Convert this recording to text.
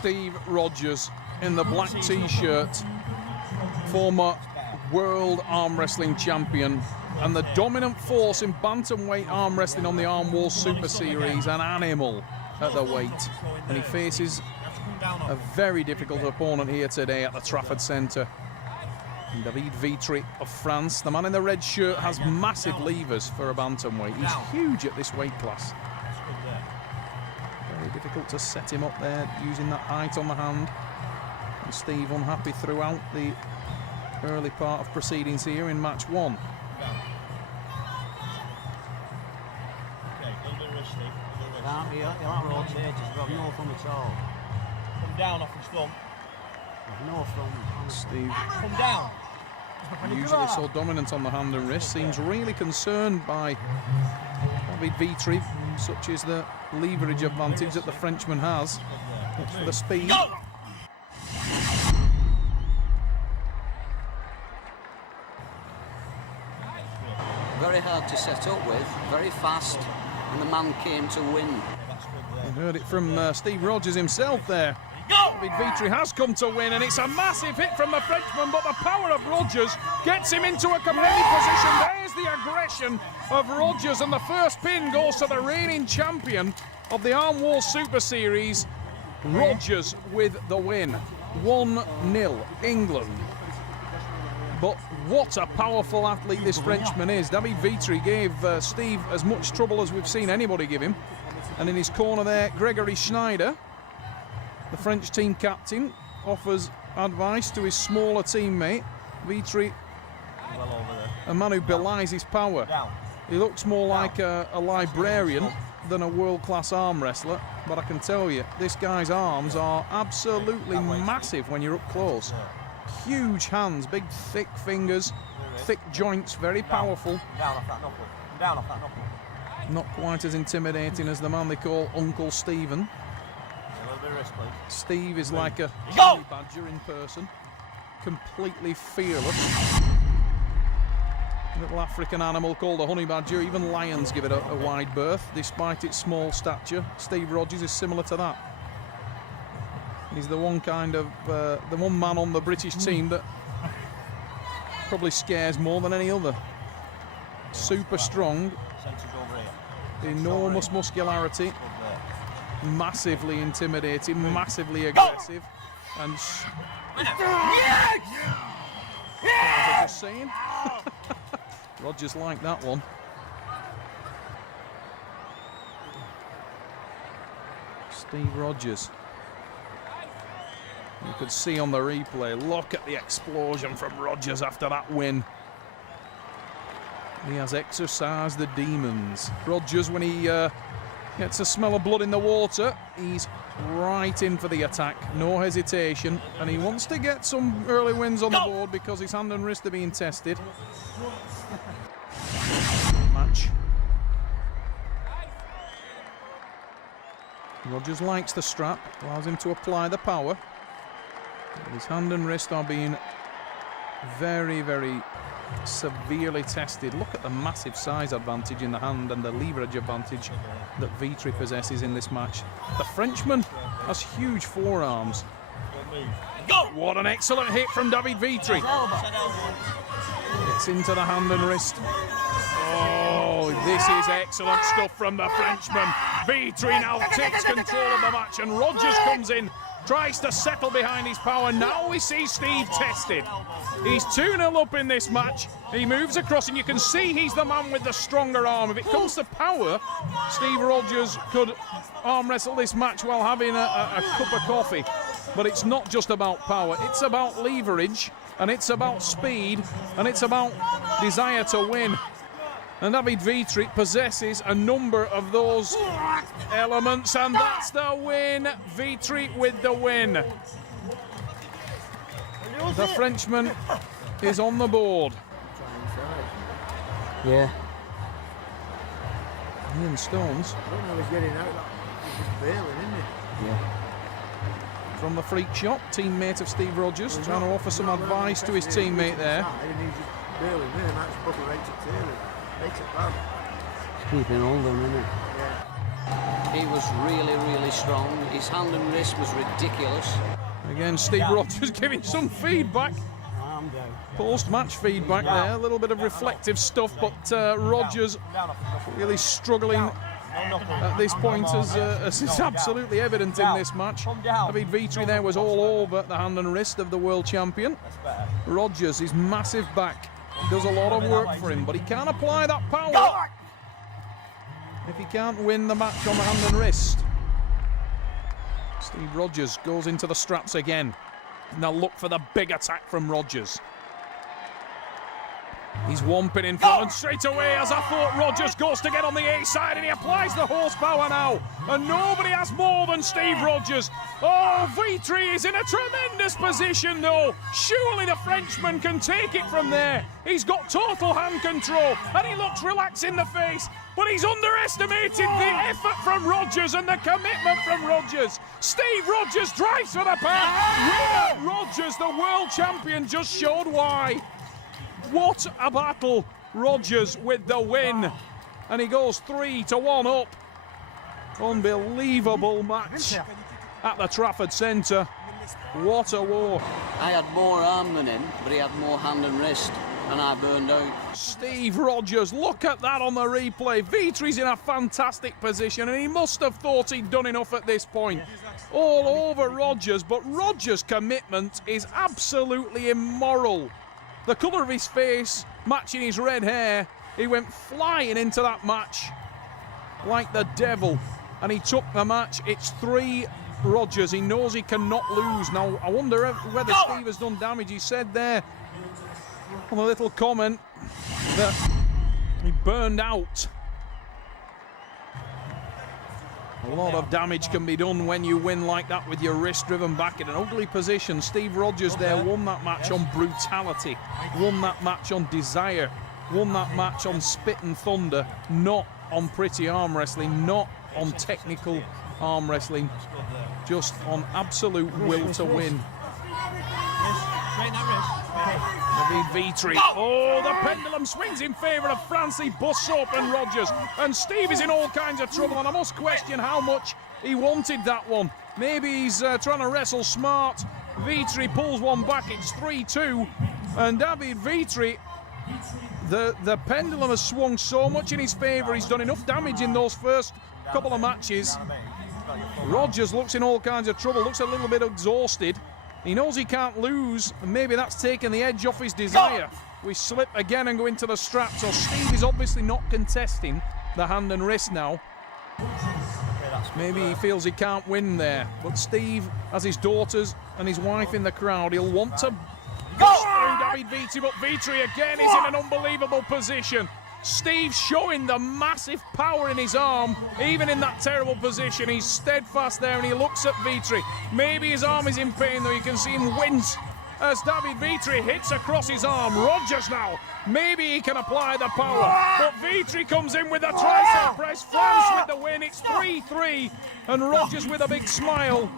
Steve Rogers in the black t-shirt, former world arm wrestling champion and the dominant force in bantamweight arm wrestling on the Armwrestling Super Series, an animal at the weight. And he faces a very difficult opponent here today at the Trafford Centre. David Vitry of France. The man in the red shirt has massive levers for a bantamweight. He's huge at this weight class. Very difficult to set him up there using that height on the hand. And Steve unhappy throughout the early part of proceedings here in match one. You'll have rotations, Rob, no from at all. Come down off the stump. No from. Steve, come down. Usually so dominant on the hand and wrist, seems really concerned by David Vitry, such is the leverage advantage that the Frenchman has. Looks for the speed. Go! Very hard to set up with, very fast, and the man came to win. You heard it from Steve Rogers himself there. David Vitry has come to win, and it's a massive hit from the Frenchman, but the power of Rogers gets him into a commanding position. There's the aggression of Rogers, and the first pin goes to the reigning champion of the Armwrestling Super Series, Rogers with the win. 1-0 England. But what a powerful athlete this Frenchman is. David Vitry gave Steve as much trouble as we've seen anybody give him. And in his corner there, Gregory Schneider, the French team captain, offers advice to his smaller teammate. Vitry, a man who belies his power. He looks more like a librarian than a world-class arm wrestler, but I can tell you, this guy's arms are absolutely massive when you're up close. Huge hands, big thick fingers, thick joints, very powerful. Down off that knuckle. Down off that knuckle. Not quite as intimidating as the man they call Uncle Stephen. A little bit of wrist, please. Steve is like a honey badger in person, completely fearless. Little African animal called a honey badger. Even lions give it a wide berth, despite its small stature. Steve Rogers is similar to that. He's the one kind of the one man on the British team that probably scares more than any other. Super strong, enormous muscularity, massively intimidating, massively aggressive, and what was I just saying? Rogers liked that one. Steve Rogers. You could see on the replay, look at the explosion from Rogers after that win. He has exorcised the demons. Rogers, when he gets a smell of blood in the water, he's right in for the attack, no hesitation, and he wants to get some early wins on the board because his hand and wrist are being tested. Match. Rogers likes the strap, allows him to apply the power. His hand and wrist are being very, very severely tested. Look at the massive size advantage in the hand and the leverage advantage that Vitry possesses in this match. The Frenchman has huge forearms. What an excellent hit from David Vitry. Gets into the hand and wrist. Oh, this is excellent stuff from the Frenchman. Vitry now takes control of the match, and Rogers comes in, tries to settle behind his power. Now we see Steve tested. He's 2-0 up in this match. He moves across, and you can see he's the man with the stronger arm. If it comes to power, Steve Rogers could arm wrestle this match while having a cup of coffee. But it's not just about power. It's about leverage, and it's about speed, and it's about desire to win. And David Vitry possesses a number of those elements, and that's the win. Vitry with the win. The Frenchman is on the board. Yeah. Ian Stones. I don't know he's getting out. He's just bailing, isn't he? Yeah. From the freak shop, teammate of Steve Rogers, trying to offer some advice to his teammate there. He's just bailing there, and that's probably right to tail it. Right at that. Keeping hold on, isn't it? Yeah. He was really, really strong. His hand and wrist was ridiculous. Again, Steve Rogers giving some feedback. Post-match feedback there, a little bit of reflective stuff, but Rogers really struggling at this point, as is absolutely evident in this match. David Vitry there was all over the hand and wrist of the world champion. Rogers, his massive back, does a lot of work for him, but he can't apply that power if he can't win the match on the hand and wrist. Steve Rogers goes into the straps again. Now look for the big attack from Rogers. He's whomping in front and straight away, as I thought, Rogers goes to get on the A side and he applies the horsepower now. And nobody has more than Steve Rogers. Oh, Vitry is in a tremendous position though. Surely the Frenchman can take it from there. He's got total hand control and he looks relaxed in the face. But he's underestimated the effort from Rogers and the commitment from Rogers. Steve Rogers drives for the path. Winner Rogers, the world champion, just showed why. What a battle. Rogers with the win. And he goes 3-1 up. Unbelievable match at the Trafford Centre. What a war. I had more arm than him, but he had more hand and wrist, and I burned out. Steve Rogers, look at that on the replay. Vitry's in a fantastic position, and he must have thought he'd done enough at this point. All over Rogers, but Rogers' commitment is absolutely immoral. The colour of his face matching his red hair. He went flying into that match like the devil, and he took the match. It's 3 Rogers. He knows he cannot lose. Now, I wonder whether Steve has done damage. He said there on a little comment that he burned out. A lot of damage can be done when you win like that with your wrist driven back in an ugly position. Steve Rogers there won that match on brutality, won that match on desire, won that match on spit and thunder, not on pretty arm wrestling, not on technical arm wrestling, just on absolute will to win. David Vitry. Oh, the pendulum swings in favour of France. He busts open Rogers. And Steve is in all kinds of trouble. And I must question how much he wanted that one. Maybe he's trying to wrestle smart. Vitry pulls one back. It's 3-2. And David Vitry, the pendulum has swung so much in his favour. He's done enough damage in those first couple of matches. Rogers looks in all kinds of trouble. Looks a little bit exhausted. He knows he can't lose, and maybe that's taken the edge off his desire. We slip again and go into the strap, so Steve is obviously not contesting the hand and wrist now. Maybe he feels he can't win there, but Steve has his daughters and his wife in the crowd. He'll want to push through David Vitry, but Vitry again is in an unbelievable position. Steve showing the massive power in his arm, even in that terrible position. He's steadfast there and he looks at Vitry. Maybe his arm is in pain though. You can see him wince as David Vitry hits across his arm. Rogers now, maybe he can apply the power, but Vitry comes in with a tricep press. France with the win. It's 3-3 and Rogers with a big smile.